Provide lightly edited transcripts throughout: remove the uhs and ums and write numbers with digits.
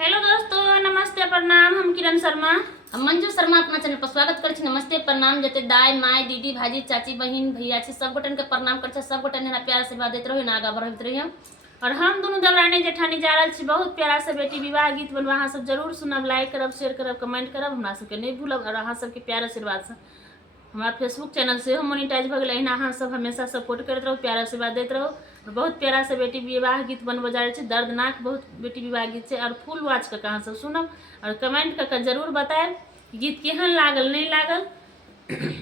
Hello दोस्तों, नमस्ते प्रणाम। हम किरण शर्मा, हम मंजू शर्मा अपना चैनल पर स्वागत कर छी। नमस्ते प्रणाम जते दाई माय दीदी भाजी चाची बहन भैया छी सब गोटन के प्रणाम कर छी। सब गोटन प्यार से बात देते रहो ना आगा बढ़त रहियो। और हम दोनों दौरानी जेठानी जा रहा छी बहुत प्यारा से बेटी विवाह गीत बनवा। अहाँ सब जरूर सुनब, लाइक करब, शेयर करब, कमेंट करब, हमरा सबके नहीं भूलब। और अहाँ सबके प्यार आशीर्वाद से हमारा फेसबुक चैनल से मोनिटाइज भ गए। अहाँ सब हमेशा सपोर्ट करते रहो, प्यार आशीर्वाद देते रहो। और बहुत प्यारा से बेटी विवाह गीत बनबो जा रहे छे, दर्दनाक बहुत बेटी विवाह गीत से। और फुल वॉच करके अहाँ सब सुनब और कमेंट करके जरूर बताएब गीत केहन लागल नहीं लागल।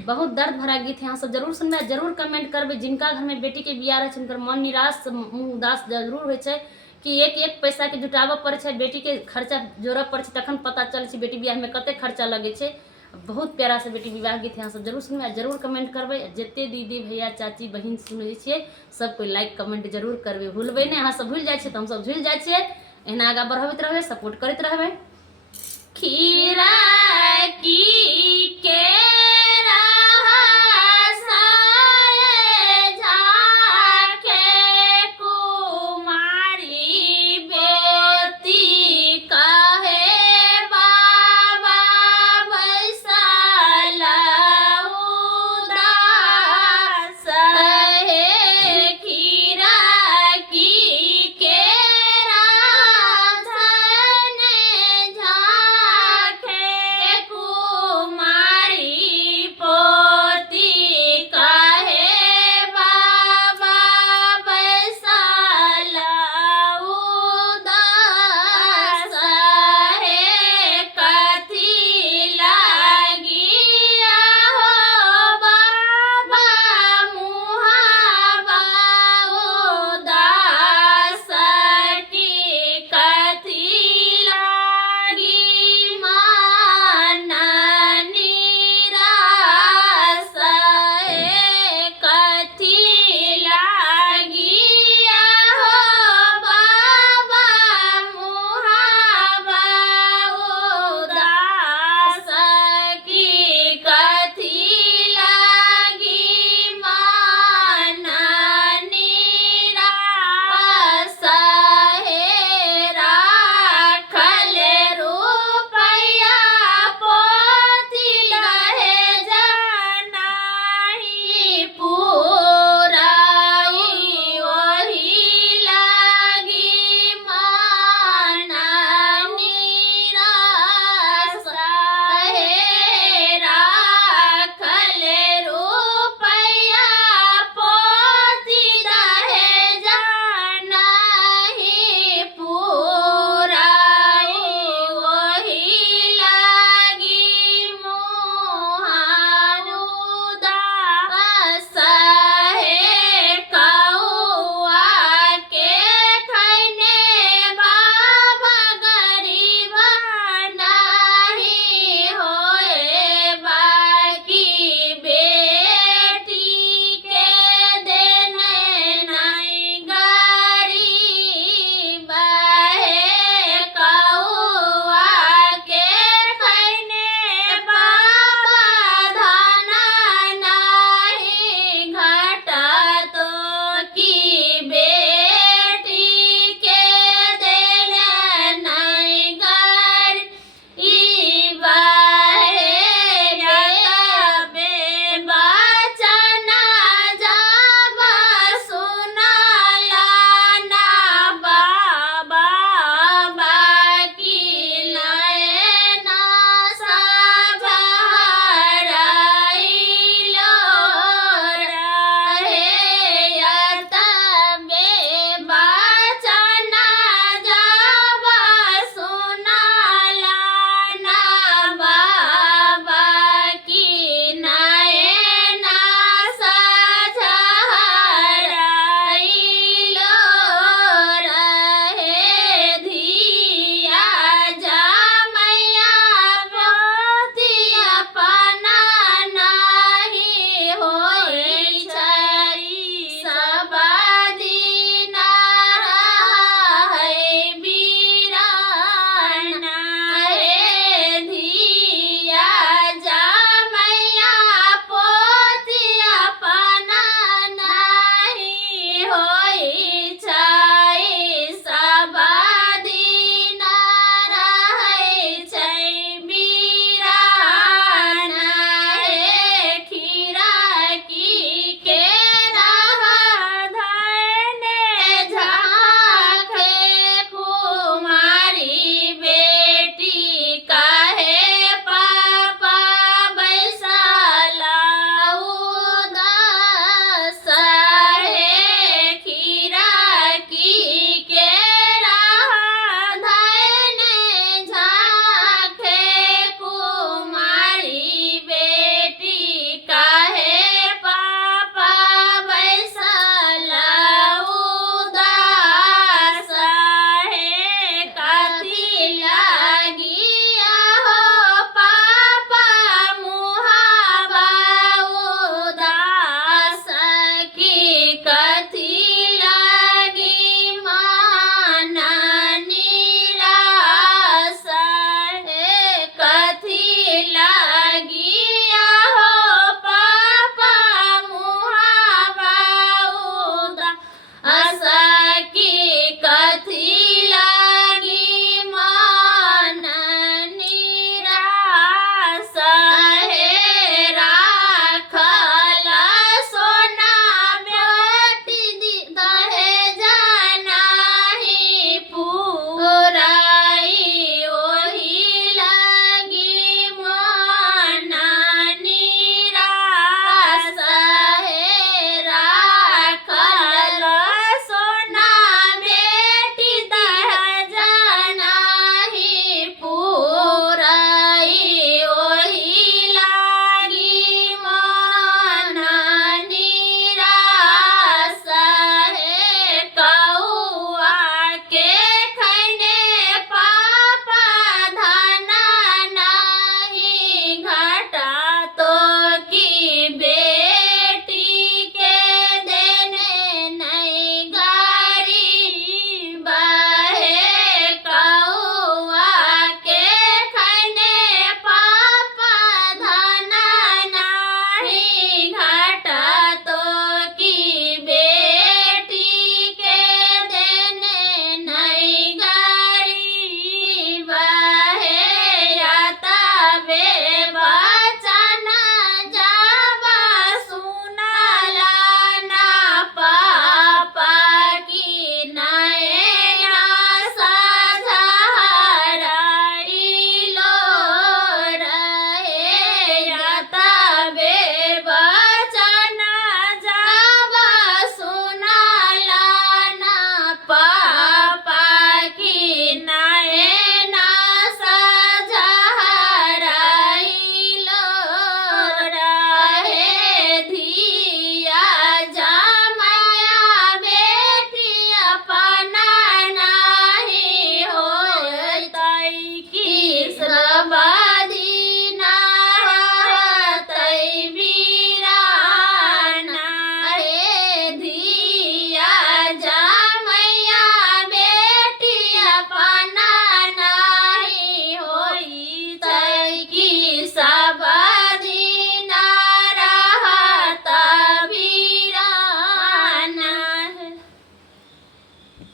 बहुत दर्द भरा गीत है, यहाँ सब जरूर सुनबे, जरूर कमेंट करबे। जिनका घर में बेटी के बियाह रहे उनकर मन निराश मुँह उदास जरूर होय छै कि एक एक पैसा के जुटाबे पड़े छै, बेटी के खर्चा जोड़े पड़े छै, तखन पता चले छै बेटी बियाह में कते खर्चा लगे छै। बहुत प्यारा से बेटी विवाह गीत यहाँ सब जरूर सुनबे, जरूर कमेंट करबे। जिते दीदी भैया चाची बहन सुनै छियै सब कोई लाइक कमेंट जरूर करबे, भूलबे नहीं। अहाँ सब भूल जाए छियै तो हम सब भूल जाए छियै। एना आगा बढ़बैत रहबे, सपोर्ट करते रहबे। खीरा की